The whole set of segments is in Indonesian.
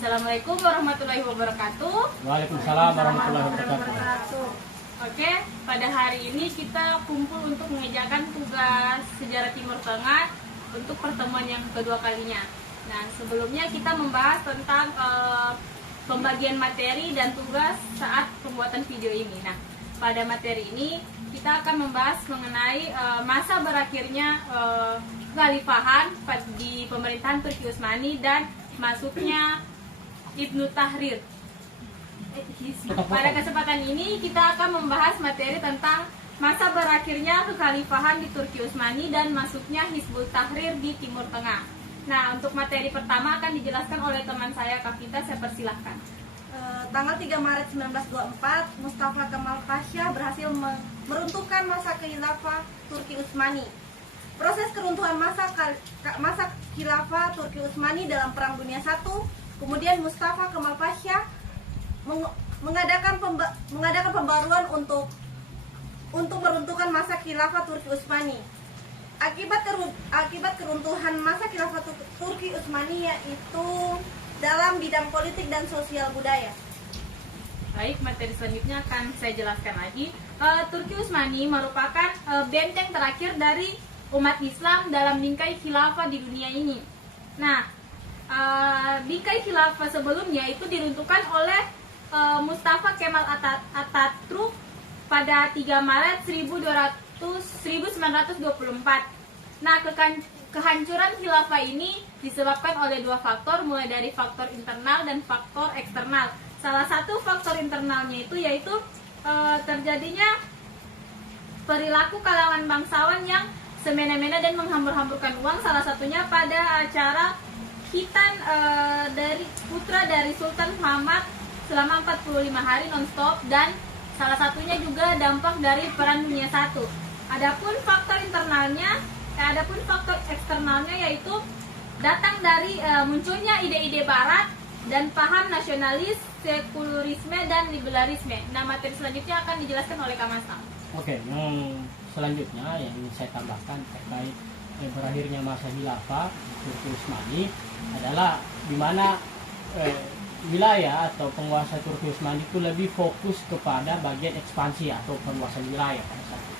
Assalamualaikum warahmatullahi wabarakatuh. Waalaikumsalam warahmatullahi wabarakatuh. Oke, pada hari ini kita kumpul untuk mengerjakan tugas sejarah Timur Tengah untuk pertemuan yang kedua kalinya. Nah, sebelumnya kita membahas tentang pembagian materi dan tugas saat pembuatan video ini. Nah, pada materi ini kita akan membahas mengenai masa berakhirnya kekhalifahan di pemerintahan Turki Utsmani dan masuknya Ibnu Tahrir. Pada kesempatan ini kita akan membahas materi tentang masa berakhirnya kekhalifahan di Turki Utsmani dan masuknya Hizbut Tahrir di Timur Tengah. Nah, untuk materi pertama akan dijelaskan oleh teman saya, Kavita. Saya persilahkan. Tanggal 3 Maret 1924, Mustafa Kemal Pasha berhasil meruntuhkan masa khilafah Turki Utsmani. Proses keruntuhan masa khilafah Turki Utsmani dalam Perang Dunia I, kemudian Mustafa Kemal Pasha mengadakan pembaruan untuk meruntuhkan masa khilafah Turki Utsmani. Akibat keruntuhan masa khilafah Turki Utsmani yaitu dalam bidang politik dan sosial budaya. Baik, materi selanjutnya akan saya jelaskan lagi. Turki Utsmani merupakan benteng terakhir dari umat Islam dalam bingkai khilafah di dunia ini. Nah, bingkai khilafah sebelumnya itu diruntuhkan oleh Mustafa Kemal Atatürk pada 3 Maret 1924. Nah, kehancuran khilafah ini disebabkan oleh dua faktor, mulai dari faktor internal dan faktor eksternal. Salah satu faktor internalnya itu yaitu terjadinya perilaku kalangan bangsawan yang semena-mena dan menghambur-hamburkan uang. Salah satunya pada acara khitan dari putra dari Sultan Muhammad selama 45 hari nonstop, dan salah satunya juga dampak dari Perang Dunia I. Adapun faktor eksternalnya yaitu datang dari munculnya ide-ide barat dan paham nasionalis, sekularisme dan liberalisme. Nah, materi selanjutnya akan dijelaskan oleh Kak Masal. Oke, yang selanjutnya yang ingin saya tambahkan terkait berakhirnya masa khilafah Turki Utsmani adalah di mana wilayah atau penguasa Turki Utsmani itu lebih fokus kepada bagian ekspansi atau perluasan wilayah pada saat itu.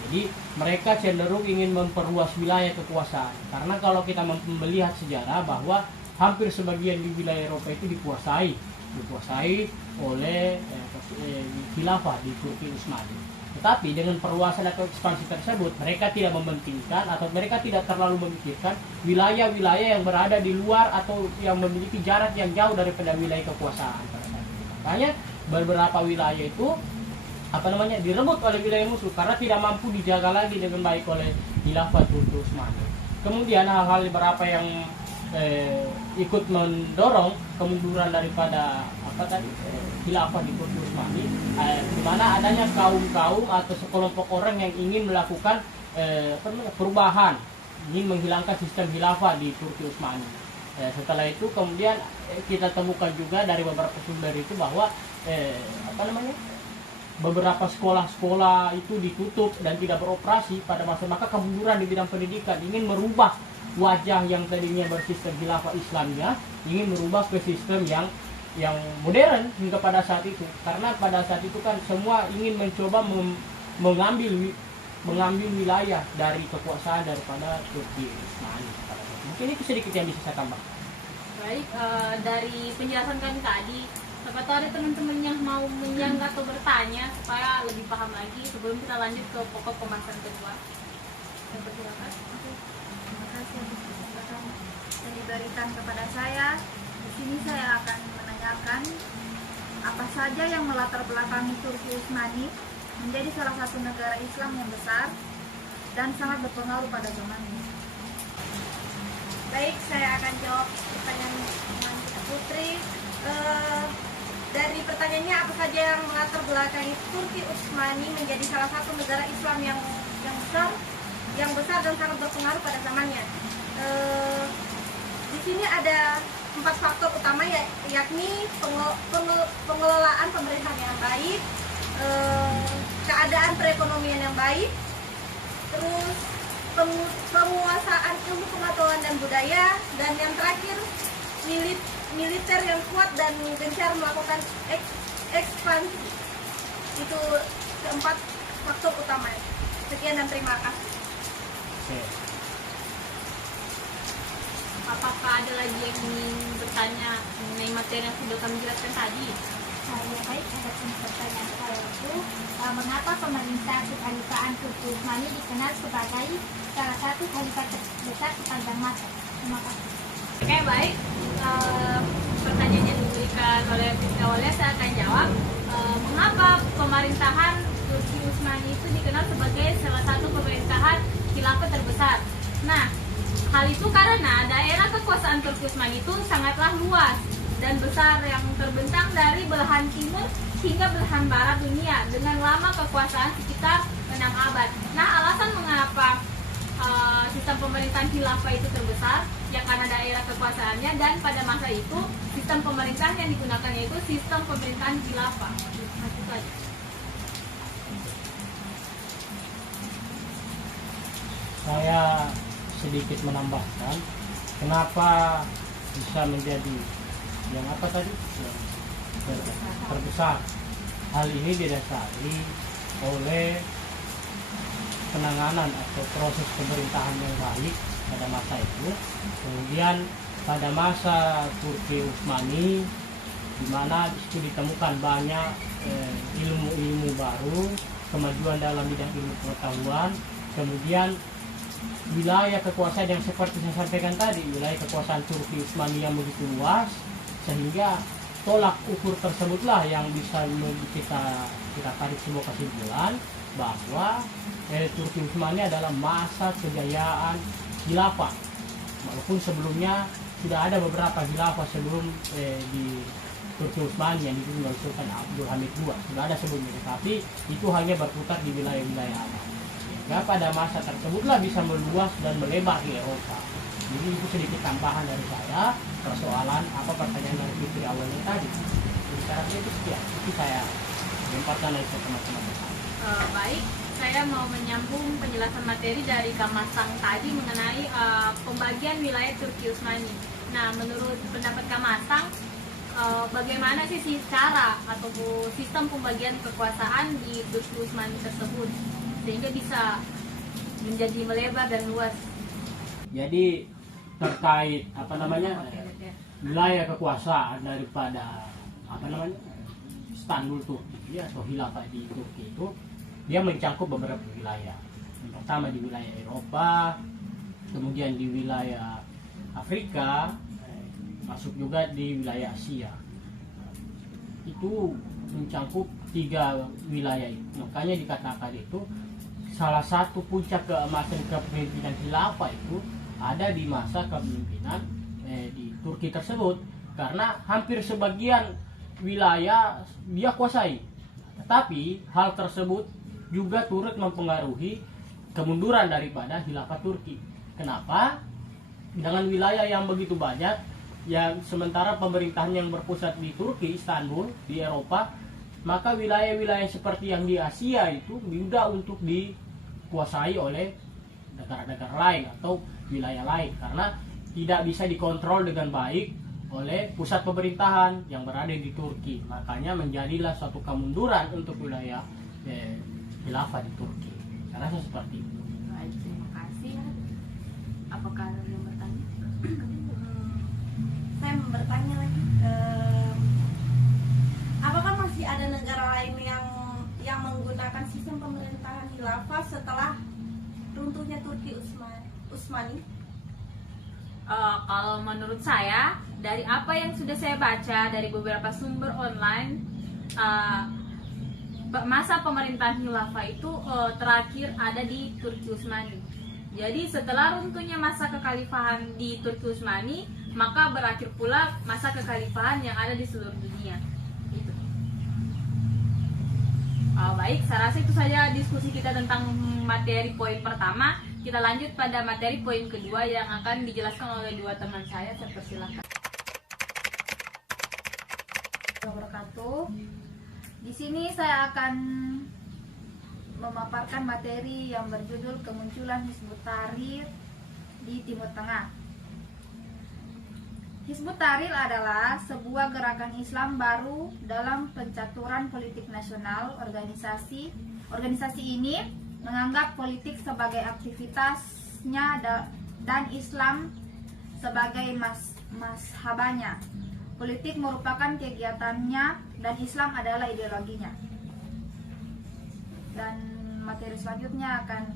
Jadi mereka cenderung ingin memperluas wilayah kekuasaan, karena kalau kita melihat sejarah bahwa hampir sebagian di wilayah Eropa itu dikuasai oleh khilafah di Turki Utsmani. Tetapi dengan perluasan atau ekspansi tersebut, mereka tidak mementingkan atau mereka tidak terlalu memikirkan wilayah-wilayah yang berada di luar atau yang memiliki jarak yang jauh daripada wilayah kekuasaan. Makanya beberapa wilayah itu direbut oleh wilayah musuh karena tidak mampu dijaga lagi dengan baik oleh khilafah Turki Utsmani. Kemudian hal-hal beberapa yang ikut mendorong kemunduran daripada khilafah di Turki Utsmani, di mana adanya kaum-kaum atau sekelompok orang yang ingin melakukan perubahan, ingin menghilangkan sistem khilafah di Turki Utsmani. Setelah itu kemudian kita temukan juga dari beberapa sumber itu bahwa beberapa sekolah-sekolah itu ditutup dan tidak beroperasi pada maka kemunduran di bidang pendidikan, ingin merubah wajah yang tadinya bersistem khilafah Islamnya, ingin merubah ke sistem yang modern hingga pada saat itu, karena pada saat itu kan semua ingin mencoba mengambil wilayah dari kekuasaan daripada Turki Utsmani. Mungkin itu sedikit yang bisa saya tambah. Baik, dari penjelasan kami tadi, siapa tahu ada teman-teman yang mau menyanggah atau bertanya supaya lebih paham lagi sebelum kita lanjut ke pokok pembahasan kedua. Saya persilakan. Terima kasih atas kesempatan yang diberikan kepada saya. Di sini saya akan menanyakan apa saja yang melatar belakangi Turki Utsmani menjadi salah satu negara Islam yang besar dan sangat berpengaruh pada zaman ini. Baik, saya akan jawab pertanyaan teman kita Putri. Dari pertanyaannya, apa saja yang melatar belakangi Turki Utsmani menjadi salah satu negara Islam yang besar dan sangat berpengaruh pada zamannya. Di sini ada 4 faktor utama, yakni pengelolaan pemerintahan yang baik, keadaan perekonomian yang baik, terus penguasaan ilmu pengetahuan dan budaya, dan yang terakhir militer yang kuat dan gencar melakukan ekspansi. Itu keempat faktor utama. Sekian dan terima kasih. Oke. Apakah ada lagi yang ingin bertanya mengenai materi yang sudah kami jelaskan tadi? Ya baik, ada pertanyaan saya itu mengapa pemerintah kekhalifahan Turki Utsmani dikenal sebagai salah satu khalifah terbesar sepanjang masa? Terima kasih. Oke, baik. Pertanyaan yang diberikan oleh saya akan jawab. Mengapa pemerintahan Turki Utsmani itu dikenal sebagai salah satu pemerintahan khilafah terbesar? Nah, hal itu karena daerah kekuasaan Turki Utsmani itu sangatlah luas dan besar yang terbentang dari belahan timur hingga belahan barat dunia dengan lama kekuasaan sekitar 6 abad. Nah, alasan mengapa sistem pemerintahan khilafah itu terbesar ya karena daerah kekuasaannya, dan pada masa itu sistem pemerintahan yang digunakan yaitu sistem pemerintahan khilafah. Itu saja. Saya sedikit menambahkan kenapa bisa menjadi yang apa tadi yang terbesar. Hal ini didasari oleh penanganan atau proses pemerintahan yang baik pada masa itu. Kemudian pada masa Turki Utsmani, di mana itu ditemukan banyak ilmu-ilmu baru, kemajuan dalam bidang ilmu pengetahuan, kemudian wilayah kekuasaan yang seperti saya sampaikan tadi, wilayah kekuasaan Turki Utsmani yang begitu luas, sehingga tolak ukur tersebutlah yang bisa kita tarik sebuah kesimpulan bahwa Turki Utsmani adalah masa kejayaan khilafah. Walaupun sebelumnya sudah ada beberapa khilafah sebelum di Turki Utsmani yang dipimpin oleh Sultan Abdul Hamid II, sudah ada sebelumnya, tapi itu hanya berputar di wilayah-wilayah aman. Ya, pada masa tersebutlah bisa meluas dan melebar di Eropa. Jadi itu sedikit tambahan dari saya persoalan apa pertanyaan dari Fitri awalnya tadi. Jadi cara itu sekian. Itu saya lemparkan lagi ke teman-teman. Baik, saya mau menyambung penjelasan materi dari Kamasang tadi mengenai pembagian wilayah Turki Utsmani. Nah, menurut pendapat Kamasang, bagaimana sih cara atau sistem pembagian kekuasaan di Turki Utsmani tersebut sehingga bisa menjadi melebar dan luas? Jadi terkait wilayah kekuasaan daripada Istanbul Turki atau khilafah di Turki itu, dia mencakup beberapa wilayah. Yang pertama di wilayah Eropa, kemudian di wilayah Afrika, masuk juga di wilayah Asia. Itu mencakup 3 wilayah itu. Makanya dikatakan itu salah satu puncak keemasan kepemimpinan khilafah itu ada di masa kepemimpinan di Turki tersebut, karena hampir sebagian wilayah dia kuasai. Tetapi hal tersebut juga turut mempengaruhi kemunduran daripada khilafah Turki. Kenapa? Dengan wilayah yang begitu banyak, yang sementara pemerintahan yang berpusat di Turki, Istanbul, di Eropa, maka wilayah-wilayah seperti yang di Asia itu mudah untuk dikuasai oleh negara-negara lain atau wilayah lain, karena tidak bisa dikontrol dengan baik oleh pusat pemerintahan yang berada di Turki. Makanya menjadilah suatu kemunduran untuk wilayah khilafah di Turki. Karena seperti itu. Baik, terima kasih. Apakah ada yang bertanya? Saya mau bertanya lagi, apakah masih ada negara lain yang menggunakan sistem pemerintahan khilafah setelah runtuhnya Turki Utsmani? Kalau menurut saya, dari apa yang sudah saya baca dari beberapa sumber online, masa pemerintahan khilafah itu terakhir ada di Turki Utsmani. Jadi setelah runtuhnya masa kekhalifahan di Turki Utsmani, maka berakhir pula masa kekhalifahan yang ada di seluruh dunia. Itu. Baik, saya rasa itu saja diskusi kita tentang materi poin pertama. Kita lanjut pada materi poin kedua yang akan dijelaskan oleh 2 teman saya. Saya persilakan. Wabarakatuh. Di sini saya akan memaparkan materi yang berjudul kemunculan Hizbut Tahrir di Timur Tengah. Hizbut Tahrir adalah sebuah gerakan Islam baru dalam pencaturan politik nasional. Organisasi ini menganggap politik sebagai aktivitasnya dan Islam sebagai mazhabnya. Politik merupakan kegiatannya dan Islam adalah ideologinya. Dan materi selanjutnya akan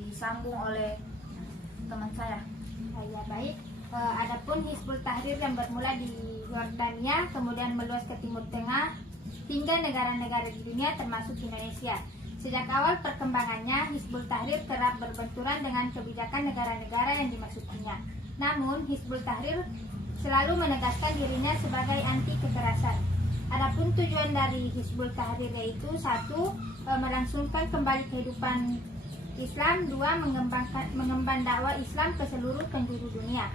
disambung oleh teman saya. Ya, baik. Adapun Hizbut Tahrir yang bermula di Yordania, kemudian meluas ke Timur Tengah hingga negara-negara di dunia termasuk Indonesia. Sejak awal perkembangannya, Hizbut Tahrir kerap berbenturan dengan kebijakan negara-negara yang dimasukinya. Namun, Hizbut Tahrir selalu menegaskan dirinya sebagai anti kekerasan. Adapun tujuan dari Hizbut Tahrir yaitu 1. Melangsungkan kembali kehidupan Islam, 2. Mengembang dakwah Islam ke seluruh penjuru dunia.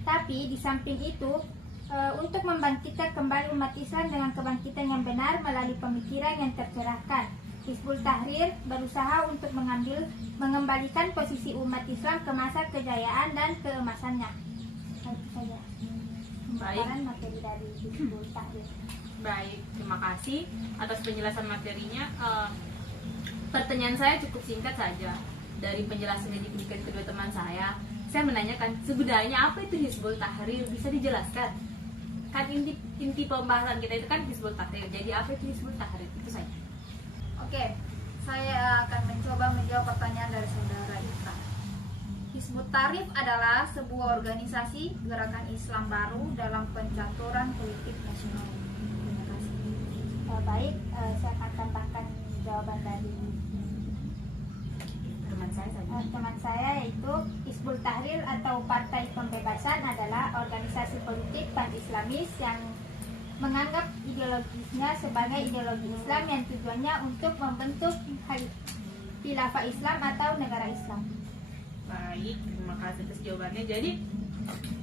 Tapi di samping itu, untuk membangkitkan kembali umat Islam dengan kebangkitan yang benar melalui pemikiran yang tercerahkan, Hizbut Tahrir berusaha untuk mengembalikan posisi umat Islam ke masa kejayaan dan keemasannya. Itu saja pemaparan materi dari Hizbut Tahrir. Baik, terima kasih atas penjelasan materinya. Pertanyaan saya cukup singkat saja. Dari penjelasan yang diberikan kedua teman saya menanyakan sebenarnya apa itu Hizbut Tahrir, bisa dijelaskan? Kan inti pembahasan kita itu kan Hizbut Tahrir. Jadi apa itu Hizbut Tahrir? Itu saja. Oke, saya akan mencoba menjawab pertanyaan dari saudara Ita. Hizbut Tahrir adalah sebuah organisasi gerakan Islam baru dalam pencaturan politik nasional. Terima kasih. Baik, saya akan tambahkan jawaban dari teman saya yaitu Hizbut Tahrir atau Partai Pembebasan adalah organisasi politik pan-Islamis yang menganggap ideologisnya sebagai ideologi Islam yang tujuannya untuk membentuk khilafah Islam atau negara Islam. Baik, terima kasih atas jawabannya. Jadi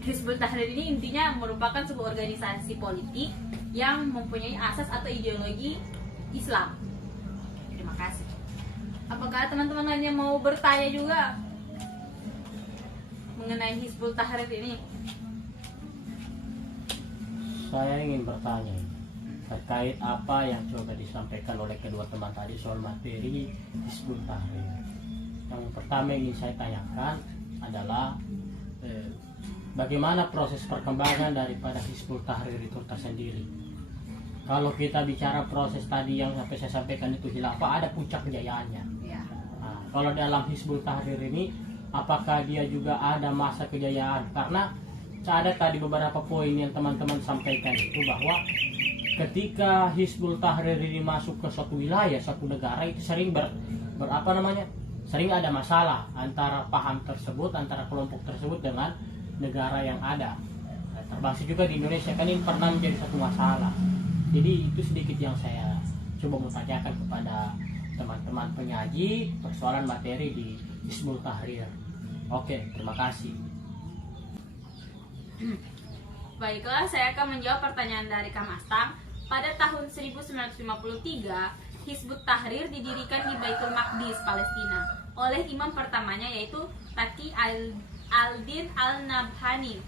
Hizbut Tahrir ini intinya merupakan sebuah organisasi politik yang mempunyai asas atau ideologi Islam. Terima kasih. Apakah teman-teman lainnya mau bertanya juga mengenai Hizbut Tahrir ini? Saya ingin bertanya terkait apa yang coba disampaikan oleh kedua teman tadi soal materi Hizbut Tahrir. Yang pertama yang ingin saya tanyakan adalah bagaimana proses perkembangan daripada Hizbut Tahrir itu tersendiri. Kalau kita bicara proses tadi yang sampai saya sampaikan itu khilafah, ada puncak kejayaannya. Ya. Nah, kalau dalam Hizbut Tahrir ini, apakah dia juga ada masa kejayaan? Karena ada tadi beberapa poin yang teman-teman sampaikan itu bahwa ketika Hizbut Tahrir ini masuk ke suatu wilayah, suatu negara itu sering sering ada masalah antara paham tersebut, antara kelompok tersebut dengan negara yang ada. Termasuk juga di Indonesia kan ini pernah menjadi satu masalah. Jadi itu sedikit yang saya coba mau tanyakan kepada teman-teman penyaji persoalan materi di Hizbut Tahrir. Oke, terima kasih. Baiklah, saya akan menjawab pertanyaan dari Kang Astang. Pada tahun 1953, Hizbut Tahrir didirikan di Baitul Maqdis, Palestina, oleh imam pertamanya yaitu Taqi al-Din al-Nabhani.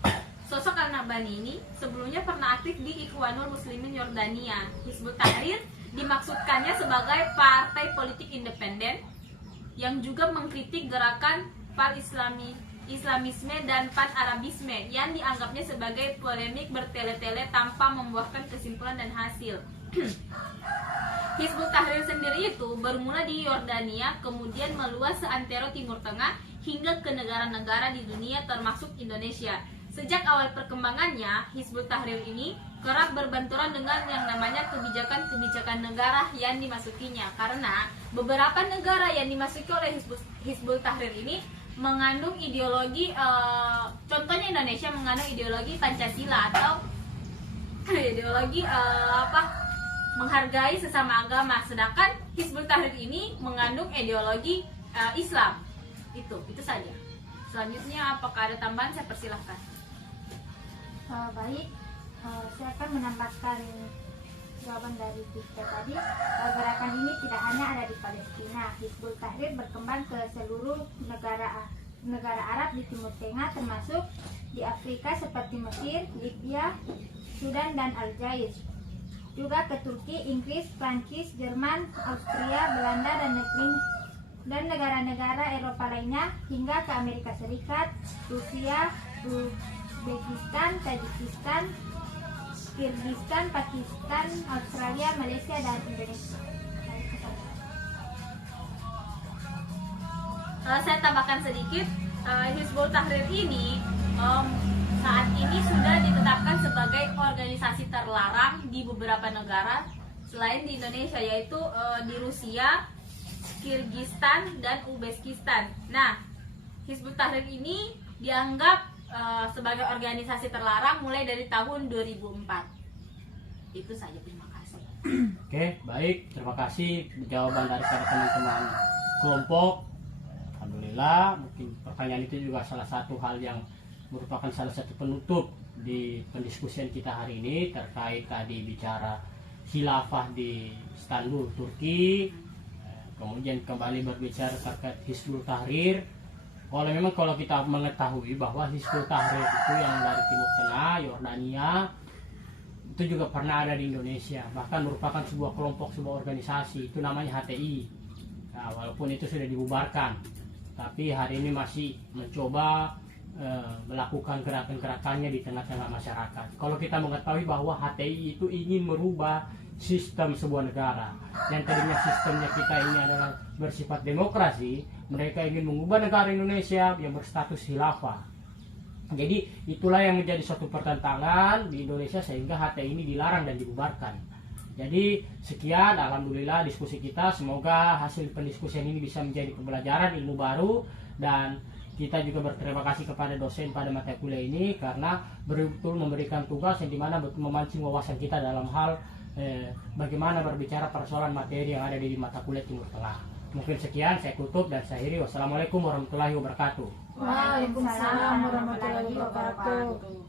Sosok al-Nabhani ini sebelumnya pernah aktif di Ikhwanul Muslimin Yordania. Hizbut Tahrir dimaksudkannya sebagai partai politik independen yang juga mengkritik gerakan pan-Islamisme dan pan-Arabisme yang dianggapnya sebagai polemik bertele-tele tanpa membuahkan kesimpulan dan hasil. Hizbut Tahrir sendiri itu bermula di Yordania, kemudian meluas seantero Timur Tengah hingga ke negara-negara di dunia termasuk Indonesia. Sejak awal perkembangannya, Hizbut Tahrir ini kerap berbenturan dengan yang namanya kebijakan-kebijakan negara yang dimasukinya, karena beberapa negara yang dimasuki oleh Hizbut Tahrir ini mengandung ideologi, contohnya Indonesia mengandung ideologi Pancasila atau ideologi menghargai sesama agama, sedangkan Hizbut Tahrir ini mengandung ideologi Islam. Itu saja. Selanjutnya apakah ada tambahan? Saya persilahkan. Baik, saya akan menambahkan jawaban dari kita tadi. Gerakan ini tidak hanya ada di Palestina. Hizbut Tahrir berkembang ke seluruh negara negara Arab di Timur Tengah, termasuk di Afrika seperti Mesir, Libya, Sudan, dan Aljazair. Juga ke Turki, Inggris, Prancis, Jerman, Austria, Belanda, dan negara-negara Eropa lainnya, hingga ke Amerika Serikat, Rusia, Uzbekistan, Tajikistan, Kirgistan, Pakistan, Australia, Malaysia, dan Indonesia. Saya tambahkan sedikit, Hizbut Tahrir ini saat ini sudah ditetapkan sebagai organisasi terlarang di beberapa negara selain di Indonesia, yaitu di Rusia, Kirgistan, dan Uzbekistan. Nah, Hizbut Tahrir ini dianggap sebagai organisasi terlarang mulai dari tahun 2004. Itu saja, terima kasih. Oke, baik, terima kasih jawaban dari para teman-teman kelompok. Alhamdulillah, mungkin pertanyaan itu juga salah satu hal yang merupakan salah satu penutup di pendiskusian kita hari ini terkait tadi bicara khilafah di Istanbul, Turki. Kemudian kembali berbicara terkait Hizbut Tahrir. Kalau kita mengetahui bahwa Hizbut Tahrir itu yang dari Timur Tengah, Yordania, itu juga pernah ada di Indonesia, bahkan merupakan sebuah kelompok, sebuah organisasi, itu namanya HTI. Nah, walaupun itu sudah dibubarkan, tapi hari ini masih mencoba melakukan gerakan-gerakannya di tengah-tengah masyarakat. Kalau kita mengetahui bahwa HTI itu ingin merubah sistem sebuah negara, yang tadinya sistemnya kita ini adalah bersifat demokrasi, mereka ingin mengubah negara Indonesia yang berstatus khilafah. Jadi itulah yang menjadi suatu pertentangan di Indonesia sehingga HTI ini dilarang dan dibubarkan. Jadi sekian, alhamdulillah diskusi kita, semoga hasil pendiskusian ini bisa menjadi pembelajaran ilmu baru, dan kita juga berterima kasih kepada dosen pada mata kuliah ini karena betul memberikan tugas yang dimana betul memancing wawasan kita dalam hal bagaimana berbicara persoalan materi yang ada di mata kuliah Timur Tengah. Mungkin sekian, saya tutup dan saya akhiri. Wassalamualaikum warahmatullahi wabarakatuh. Waalaikumsalam warahmatullahi wabarakatuh.